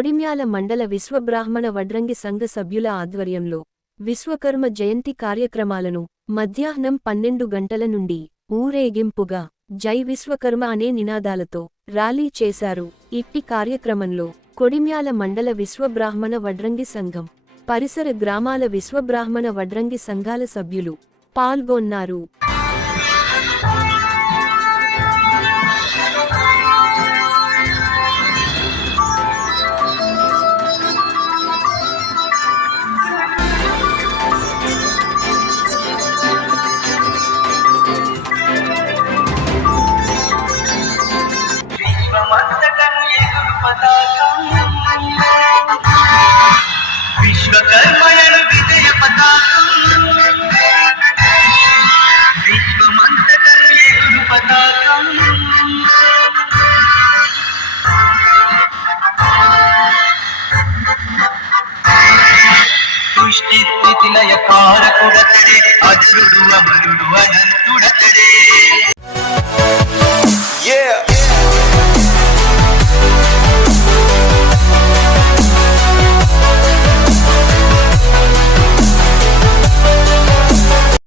కొడిమ్యాల మండల విశ్వబ్రాహ్మణ వడ్రంగి సంఘ సభ్యుల ఆధ్వర్యంలో విశ్వకర్మ జయంతి కార్యక్రమాలను మధ్యాహ్నం 12 గంటల నుండి ఊరేగింపుగా జై విశ్వకర్మ అనే నినాదాలతో ర్యాలీ చేశారు. ఇట్టి కార్యక్రమంలో కొడిమ్యాల మండల విశ్వబ్రాహ్మణ వడ్రంగి సంఘం, పరిసర గ్రామాల విశ్వబ్రాహ్మణ వడ్రంగి సంఘాల సభ్యులు పాల్గొన్నారు. విశ్వకర్మయను విజయ పతాకం, విశ్వమంతటను ఎగురు పతాకం. సృష్టి స్థితి లయ కారకుడతడే, అజరుడు అమరుడు అనంతుడతడే.